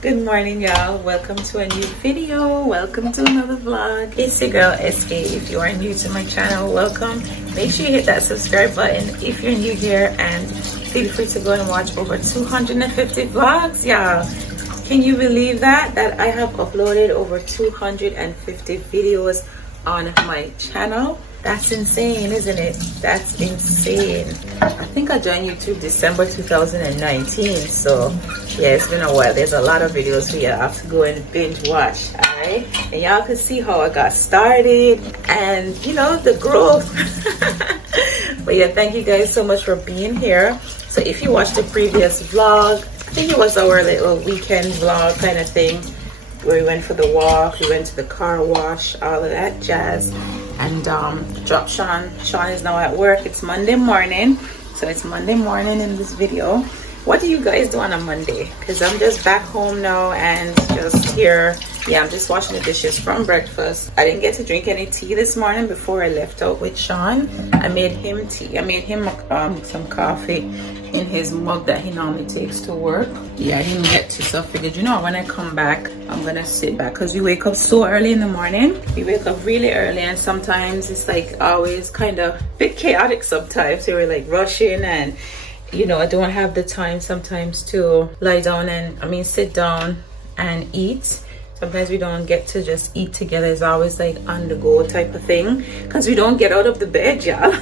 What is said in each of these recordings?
Good morning, y'all. Welcome to a new video. Welcome to another vlog. It's your girl SK. If you are new to my channel, welcome. Make sure you hit that subscribe button if you're new here, and feel free to go and watch over 250 vlogs, y'all. Can you believe that I have uploaded over 250 videos on my channel? That's insane, isn't it? That's insane. I think I joined YouTube December 2019, so yeah, it's been a while. There's a lot of videos here I have to go and binge watch. All right, and y'all can see how I got started and you know the growth. But yeah, thank you guys so much for being here. So if you watched the previous vlog, I think it was our little weekend vlog kind of thing where we went for the walk, we went to the car wash, all of that jazz, and dropped Sean. Sean is now at work. It's Monday morning, so it's Monday morning in this video. What do you guys do on a Monday? Because I'm just back home now and just here. Yeah, I'm just washing the dishes from breakfast. I didn't get to drink any tea this morning before I left out with Sean. I made him tea. I made him some coffee in his mug that he normally takes to work. Yeah, I didn't get to, so I figured, you know, when I come back, I'm gonna sit back because we wake up so early in the morning. We wake up really early, and sometimes it's like always kind of a bit chaotic sometimes. So we're like rushing, and you know, I don't have the time sometimes to lie down and sit down and eat. Sometimes we don't get to just eat together. It's always like on the go type of thing because we don't get out of the bed, y'all.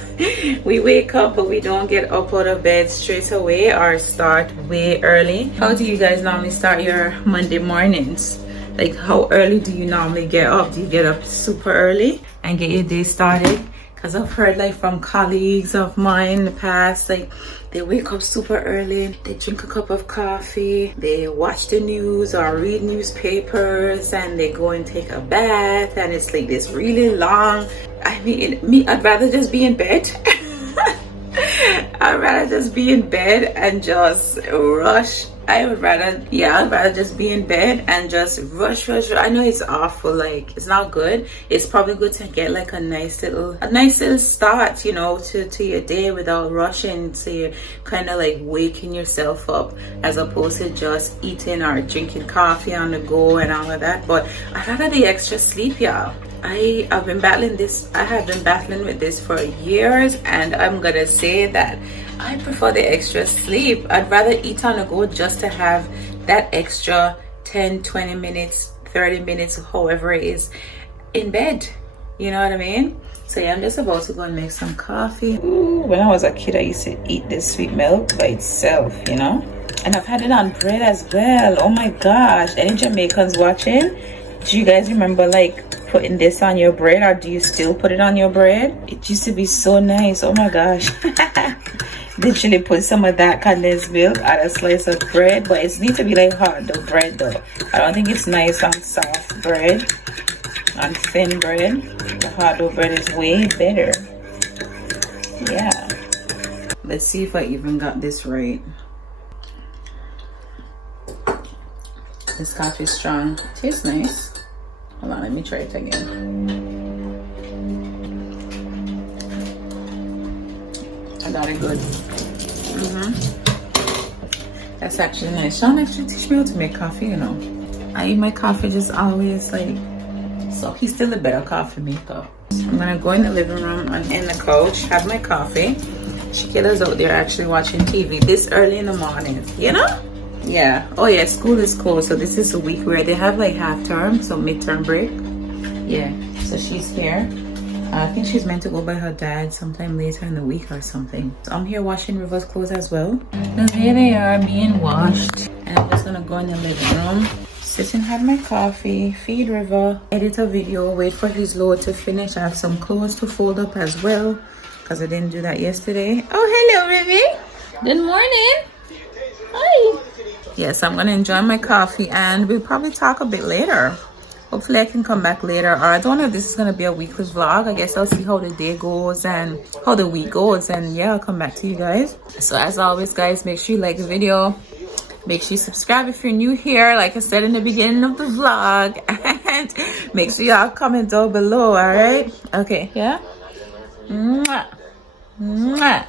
We wake up but we don't get up out of bed straight away or start way early. How do you guys normally start your Monday mornings? Like, how early do you normally get up? Do you get up super early and get your day started? Because I've heard like from colleagues of mine in the past, like they wake up super early, they drink a cup of coffee, they watch the news or read newspapers, and they go and take a bath, and it's like this really long. I mean, me, I'd rather just be in bed. I'd rather just be in bed and just rush. I'd rather just be in bed and just rush. I know it's awful, like it's not good. It's probably good to get like a nice little start, you know, to your day without rushing. So you're kind of like waking yourself up as opposed to just eating or drinking coffee on the go and all of that. But I rather the extra sleep, y'all. I have been battling with this for years, and I'm gonna say that I prefer the extra sleep. I'd rather eat on the go just to have that extra 10, 20 minutes, 30 minutes, however it is, in bed. You know what I mean? So yeah, I'm just about to go and make some coffee. Ooh, when I was a kid, I used to eat this sweet milk by itself, you know? And I've had it on bread as well. Oh my gosh, any Jamaicans watching? Do you guys remember like putting this on your bread, or do you still put it on your bread? It used to be so nice. Oh my gosh. Literally put some of that condensed milk on a slice of bread, but it needs to be like hard dough bread though. I don't think it's nice on soft bread, on thin bread. The hard dough bread is way better. Yeah, let's see if I even got this right. This coffee is strong. It tastes nice. Hold on, let me try it again. I got it good. That's actually nice. Sean actually teach me how to make coffee, you know. I eat my coffee just always like, so he's still a better coffee maker. I'm gonna go in the living room and in the couch, have my coffee. ShéKayla's out there actually watching TV this early in the morning, you know? Yeah. Oh yeah, school is closed, so this is a week where they have like half term, so midterm break. Yeah, so she's here. I think she's meant to go by her dad sometime later in the week or something. So I'm here washing River's clothes as well. So here they are being washed, and I'm just gonna go in the living room, sit and have my coffee, feed River, edit a video, wait for his load to finish. I have some clothes to fold up as well because I didn't do that yesterday. Oh, hello, River. Good morning. Hi. Yes, I'm gonna enjoy my coffee, and we'll probably talk a bit later. Hopefully I can come back later, or I don't know if this is gonna be a weekly vlog. I guess I'll see how the day goes and how the week goes, and yeah, I'll come back to you guys. So as always, guys, make sure you like the video, make sure you subscribe if you're new here, like I said in the beginning of the vlog, and make sure y'all comment down below. All right, okay, yeah. Mwah. Mwah.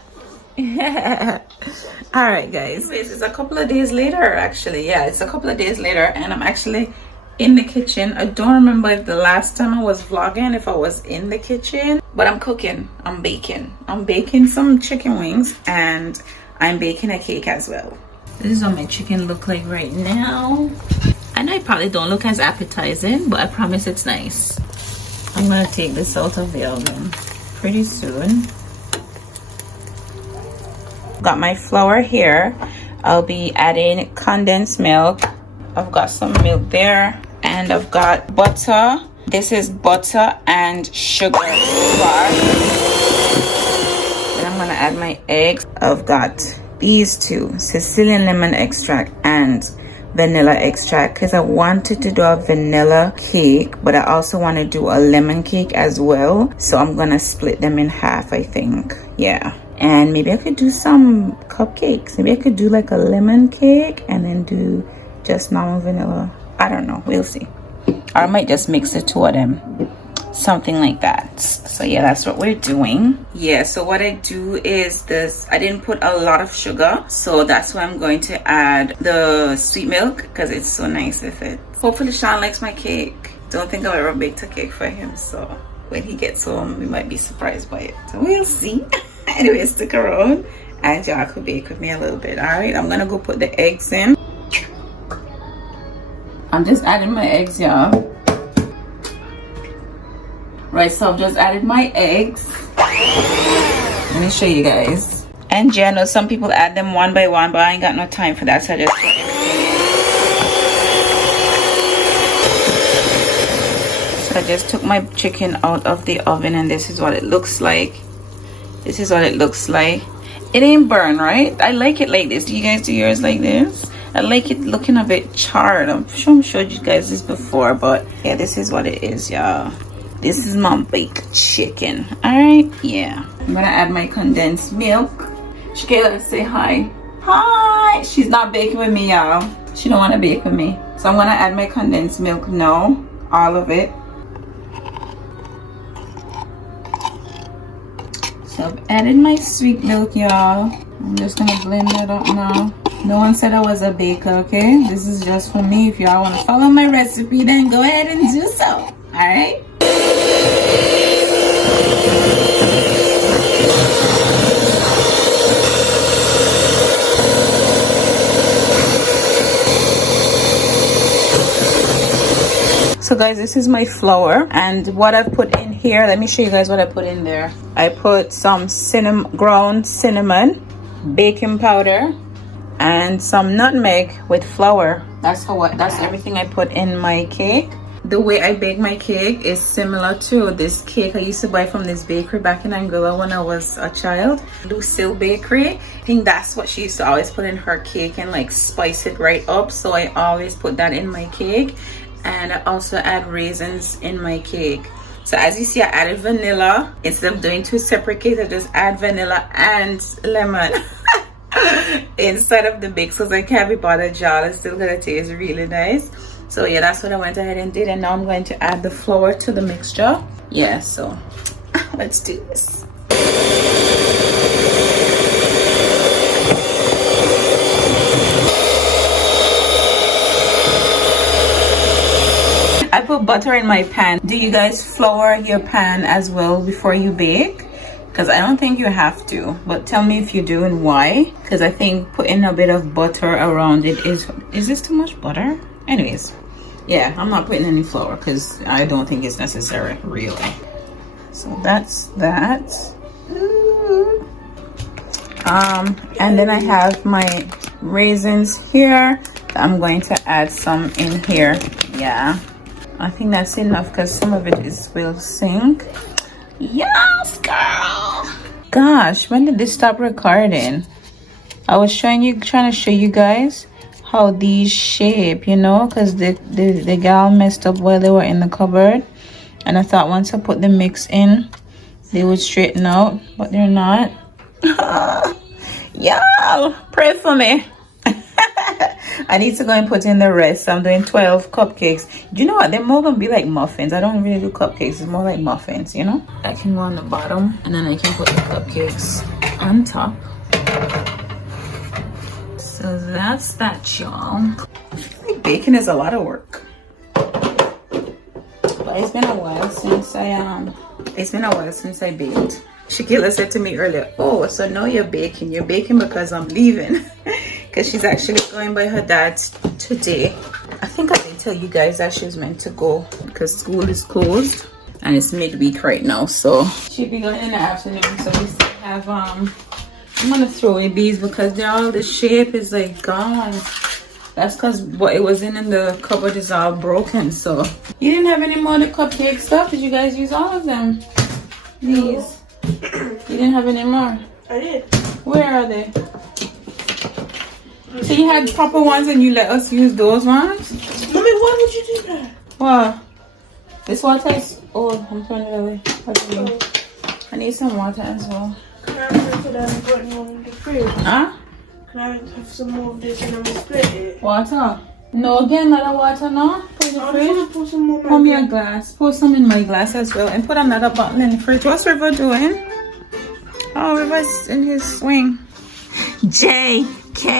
All right, guys. Anyways, it's a couple of days later, actually. Yeah, it's a couple of days later, and I'm actually in the kitchen. I don't remember if the last time I was vlogging, if I was in the kitchen, but I'm cooking. I'm baking some chicken wings, and I'm baking a cake as well. This is what my chicken look like right now. I know it probably don't look as appetizing, but I promise it's nice. I'm gonna take this out of the oven pretty soon. Got my flour here. I'll be adding condensed milk. I've got some milk there, and I've got butter. This is butter and sugar. Then I'm gonna add my eggs. I've got these two, Sicilian lemon extract and vanilla extract, because I wanted to do a vanilla cake, but I also want to do a lemon cake as well. So I'm gonna split them in half, I think. Yeah. And maybe I could do some cupcakes. Maybe I could do like a lemon cake and then do just normal vanilla. I don't know. We'll see. Or I might just mix the two of them. Something like that. So yeah, that's what we're doing. Yeah, so what I do is this. I didn't put a lot of sugar, so that's why I'm going to add the sweet milk, because it's so nice with it. Hopefully Sean likes my cake. Don't think I've ever baked a cake for him, so when he gets home, we might be surprised by it. So we'll see. Anyway, stick around and y'all could bake with me a little bit. All right, I'm gonna go put the eggs in. I'm just adding my eggs, y'all. Right, so I've just added my eggs. Let me show you guys. And yeah, I know some people add them one by one, but I ain't got no time for that, so I just put everything in. So I just took my chicken out of the oven, and this is what it looks like. This is what it looks like. It ain't burned, right? I like it like this. Do you guys do yours like this? I like it looking a bit charred. I'm sure I've showed you guys this before, but yeah, this is what it is, y'all. This is my baked chicken. All right, yeah. I'm gonna add my condensed milk. ShéKayla, say hi. Hi. She's not baking with me, y'all. She don't want to bake with me. So I'm gonna add my condensed milk now, all of it. So I've added my sweet milk, y'all. I'm just gonna blend that up now. No one said I was a baker, okay? This is just for me. If y'all want to follow my recipe, then go ahead and do so. All right? So guys, this is my flour, and what I've put in here, let me show you guys what I put in there. I put some ground cinnamon, baking powder, and some nutmeg with flour. That's everything I put in my cake. The way I bake my cake is similar to this cake I used to buy from this bakery back in Anguilla when I was a child, Lucille Bakery. I think that's what she used to always put in her cake and like spice it right up. So I always put that in my cake, and I also add raisins in my cake. So as you see, I added vanilla. Instead of doing two separate cakes, I just add vanilla and lemon inside of the bake, so I can't be bothered, y'all. It's still gonna taste really nice. So yeah, that's what I went ahead and did, and now I'm going to add the flour to the mixture. Yeah, so let's do this. I put butter in my pan. Do you guys flour your pan as well before you bake? Because I don't think you have to, but tell me if you do and why. Because I think putting a bit of butter around it is this too much butter? Anyways, yeah, I'm not putting any flour because I don't think it's necessary, really. So that's that. Ooh. And then I have my raisins here. I'm going to add some in here. Yeah, I think that's enough because some of it will sink. Yes, girl. Gosh, when did this stop recording? I was trying to show you guys how these shape, you know, because the gal messed up while they were in the cupboard, and I thought once I put the mix in they would straighten out, but they're not. Y'all pray for me. I need to go and put in the rest. I'm doing 12 cupcakes. Do you know what, they're more gonna be like muffins. I don't really do cupcakes, it's more like muffins, you know. I can go on the bottom and then I can put the cupcakes on top. So that's that, y'all. I feel like baking is a lot of work. But it's been a while since I baked. ShéKayla said to me earlier, oh, so now you're baking. You're baking because I'm leaving. Because she's actually going by her dad's today. I think I did tell you guys that she's meant to go because school is closed. And it's midweek right now. So she'll be going in the afternoon. So we still have, I'm going to throw away these because they're all, the shape is like gone. That's because what it was in the cupboard is all broken. So you didn't have any more of the cupcake stuff? Did you guys use all of them? These. You didn't have any more? I did. Where are they? So you had proper ones and you let us use those ones? Mommy, why would you do that? What? This water is... Oh, I'm turning it away. What do you mean? I need some water as well. Can I put that and put more in the fridge? Huh? Can I have some more of this and I'm gonna split it? Water? No, again, another water now. Put in the I'm fridge. gonna put some more. Pour me a glass. Pour some in my glass as well. And put another bottle in the fridge. What's River doing? Oh, River's in his swing. JKLMNOPQRSTUVWXYZ.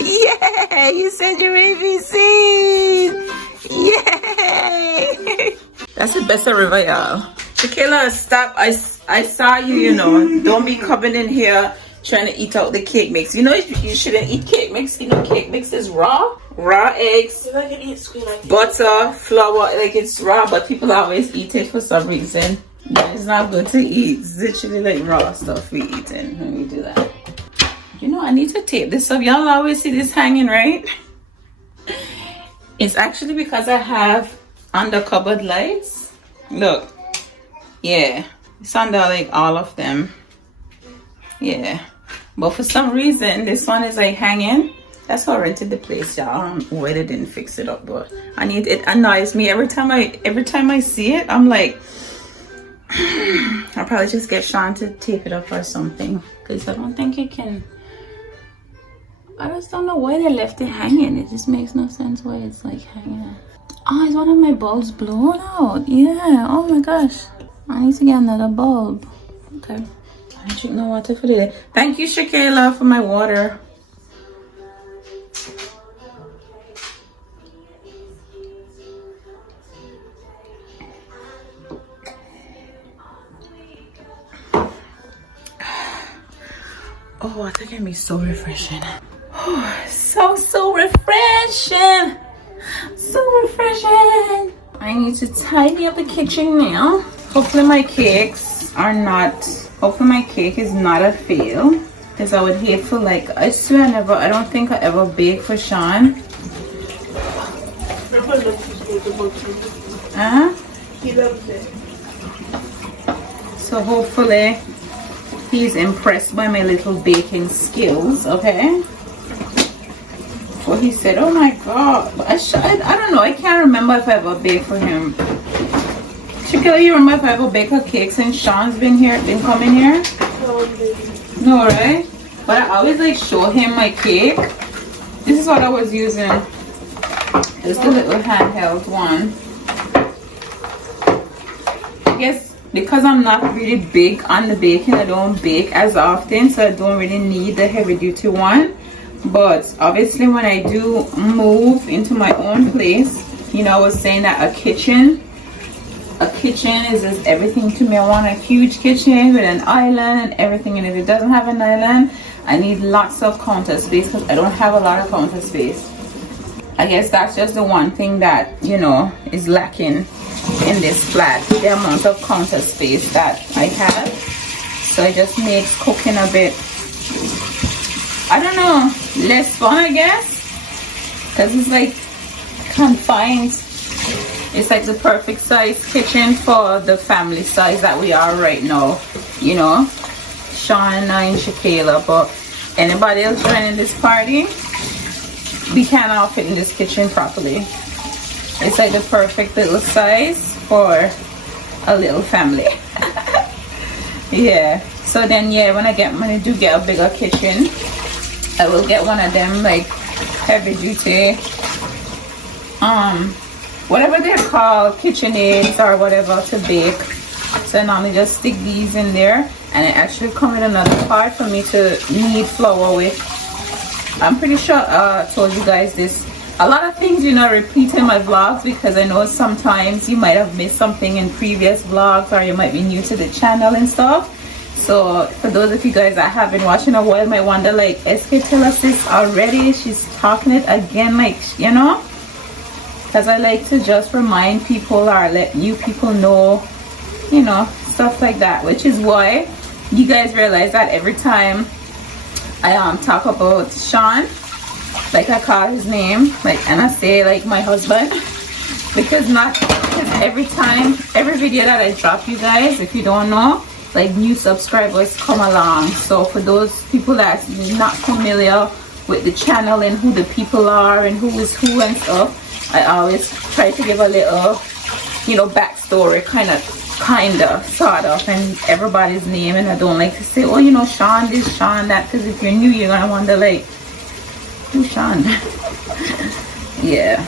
Yay! You said your ABCs! Yay! That's the best of River, y'all. ShéKayla, stop. I saw you, you know. Don't be coming in here trying to eat out the cake mix. You know you shouldn't eat cake mix. You know cake mix is raw. Raw eggs, If I can eat sweet like butter, flour, like it's raw, but people always eat it for some reason. Yeah, it's not good to eat. It's literally like raw stuff we eating when we do that. You know, I need to tape this up. Y'all always see this hanging, right? It's actually because I have under cupboard lights. Look. Yeah. It's under like all of them. Yeah. But for some reason, this one is like hanging. That's how I rented the place, y'all. I don't know why they didn't fix it up, but it annoys me every time I see it. I'm like, I'll probably just get Sean to tape it up or something, because I don't think it can. I just don't know why they left it hanging. It just makes no sense why it's like hanging. Oh, is one of my bulbs blown out? Yeah. Oh my gosh. I need to get another bulb. Okay. I didn't drink no water for the day. Thank you, ShéKayla, for my water. Oh, water can be so refreshing. Oh, so refreshing. So refreshing. I need to tidy up the kitchen now. Hopefully my cake is not a fail, because I would hate for, like, I swear I don't think I ever baked for Sean. He loves it. So hopefully he's impressed by my little baking skills, okay? Well, he said, oh my god. I don't know, I can't remember if I ever baked for him. ShéKayla, you remember if I ever baked her cakes since Sean's been coming here? No, right? But I always like show him my cake. This is what I was using. It's the little handheld one. I guess because I'm not really big on the baking, I don't bake as often, so I don't really need the heavy duty one. But obviously when I do move into my own place, you know, I was saying that a kitchen is just everything to me. I want a huge kitchen with an island and everything, and if it doesn't have an island, I need lots of counter space because I don't have a lot of counter space. I guess that's just the one thing that, you know, is lacking in this flat, the amount of counter space that I have. So it just makes cooking a bit, I don't know, less fun, I guess, because it's like confined. It's like the perfect size kitchen for the family size that we are right now, you know, Sean and I and ShéKayla. But anybody else joining this party, we cannot fit in this kitchen properly. It's like the perfect little size for a little family. Yeah, so then yeah, when I do get a bigger kitchen, I will get one of them like heavy duty whatever they're called, KitchenAids or whatever, to bake. So I normally just stick these in there, and it actually comes with another part for me to knead flour with. I'm pretty sure I told you guys this. A lot of things, you know, repeat in my vlogs, because I know sometimes you might have missed something in previous vlogs, or you might be new to the channel and stuff. So for those of you guys that have been watching a while might wonder, like, SK tell us this already, she's talking it again, like, you know, because I like to just remind people or let new people know, you know, stuff like that, which is why you guys realize that every time I talk about Sean, like I call his name, like, and I say like my husband, because every video that I drop, you guys, if you don't know, like, new subscribers come along. So for those people that's not familiar with the channel and who the people are and who is who and stuff, I always try to give a little, you know, backstory, kind of, sort of, and everybody's name. And I don't like to say, oh, you know, Sean this, Sean that, because if you're new, you're gonna wonder, like, who's Sean? yeah,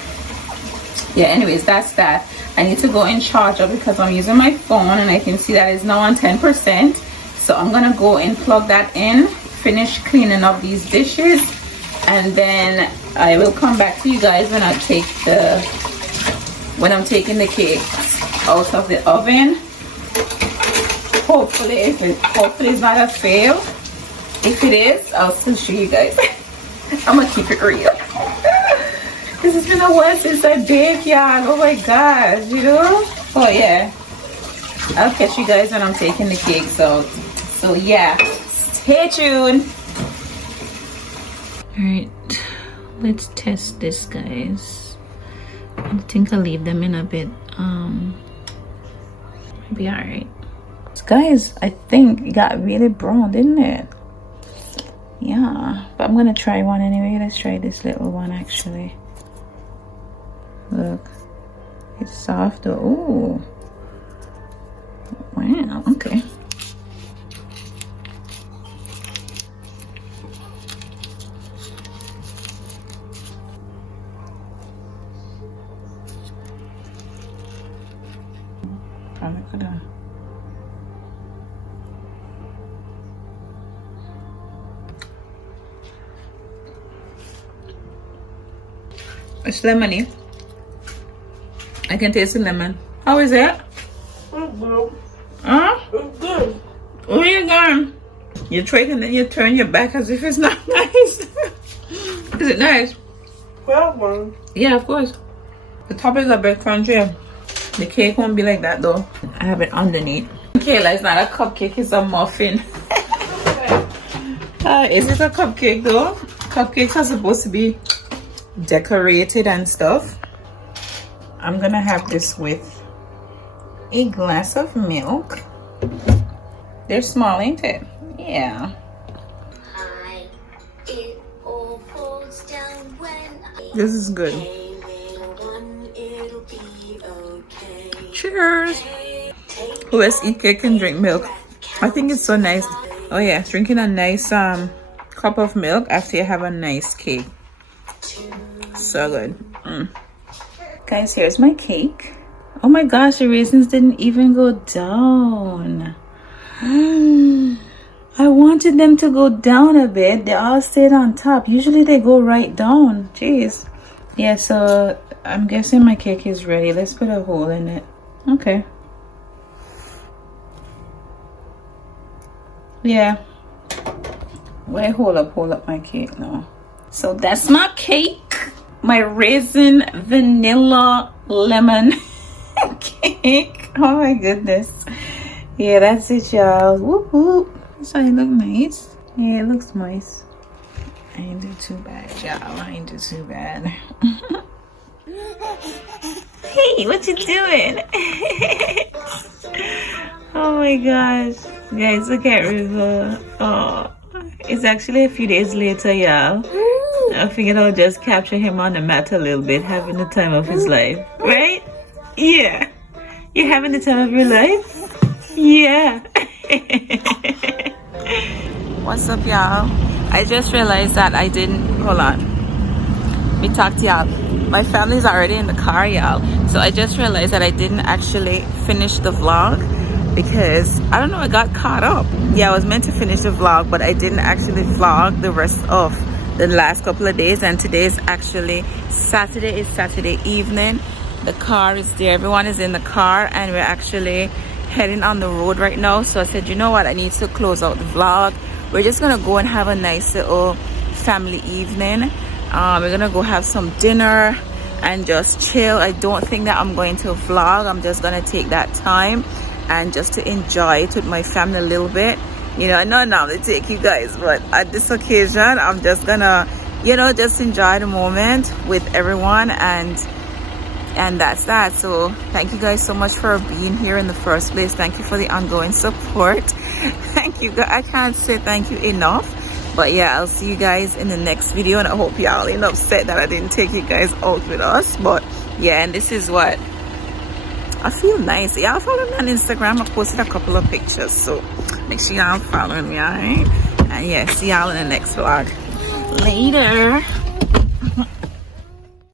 anyways, that's that. I need to go in charger because I'm using my phone, and I can see that it's now on 10%. So I'm gonna go and plug that in, finish cleaning up these dishes, and then I will come back to you guys when I'm taking the cakes out of the oven. Hopefully it's not a fail. If it is, I'll still show you guys. I'm gonna keep it real. This has been a while since I baked, y'all. Oh my gosh, you know? Oh yeah. I'll catch you guys when I'm taking the cakes out. So yeah, stay tuned. Alright, let's test this, guys. I think I'll leave them in a bit. Be alright. Guys, I think it got really brown, didn't it? Yeah, but I'm gonna try one anyway. Let's try this little one actually. Look, it's soft. Oh, wow, okay. It's lemony. I can taste the lemon. How is it? It's good. Huh? It's good. Where you going? You try and then you turn your back as if it's not nice. Is it nice? Well, one. Yeah, of course. The top is a bit crunchy. The cake won't be like that though. I have it underneath. Kayla, it's not a cupcake, it's a muffin. Is it a cupcake though? Cupcakes are supposed to be decorated and stuff. I'm gonna have this with a glass of milk. They're small, ain't it? Yeah. This is good. Cheers. Who else eat cake and drink milk? I think it's so nice. Oh yeah, drinking a nice cup of milk after you have a nice cake. So good. Guys, here's my cake. Oh my gosh, the raisins didn't even go down. I wanted them to go down a bit. They all stayed on top. Usually they go right down. Jeez. Yeah, so I'm guessing my cake is ready. Let's put a hole in it. Okay. Yeah. Wait, hold up my cake now. So that's my cake. My raisin vanilla lemon cake. Oh my goodness. Yeah, that's it, y'all. Whoop whoop. So it look nice. Yeah, it looks nice. I ain't do too bad, y'all. I ain't do too bad. Hey, what you doing? Oh my gosh. Guys, look at River. Oh, it's actually a few days later, y'all. I figured I'll just capture him on the mat a little bit, having the time of his life. Right? Yeah. You're having the time of your life? Yeah. What's up, y'all? I just realized that I didn't, hold on, let me talk to y'all. My family's already in the car, y'all, so I just realized that I didn't actually finish the vlog because I don't know, I got caught up. Yeah, I was meant to finish the vlog, but I didn't actually vlog the rest of the last couple of days, and today is actually Saturday. It's Saturday evening. The car is there, everyone is in the car, and we're actually heading on the road right now. So I said, you know what, I need to close out the vlog. We're just gonna go and have a nice little family evening. We're gonna go have some dinner and just chill. I don't think that I'm going to vlog. I'm just gonna take that time and just to enjoy it with my family a little bit. You know, I know now to take you guys, but at this occasion I'm just gonna, you know, just enjoy the moment with everyone, and that's that. So thank you guys so much for being here in the first place. Thank you for the ongoing support. Thank you guys. I can't say thank you enough. But yeah, I'll see you guys in the next video, and I hope y'all ain't upset that I didn't take you guys out with us. But yeah, and this is what I feel nice. Y'all follow me on Instagram. I posted a couple of pictures, so make sure y'all follow me, alright? And yeah, see y'all in the next vlog later.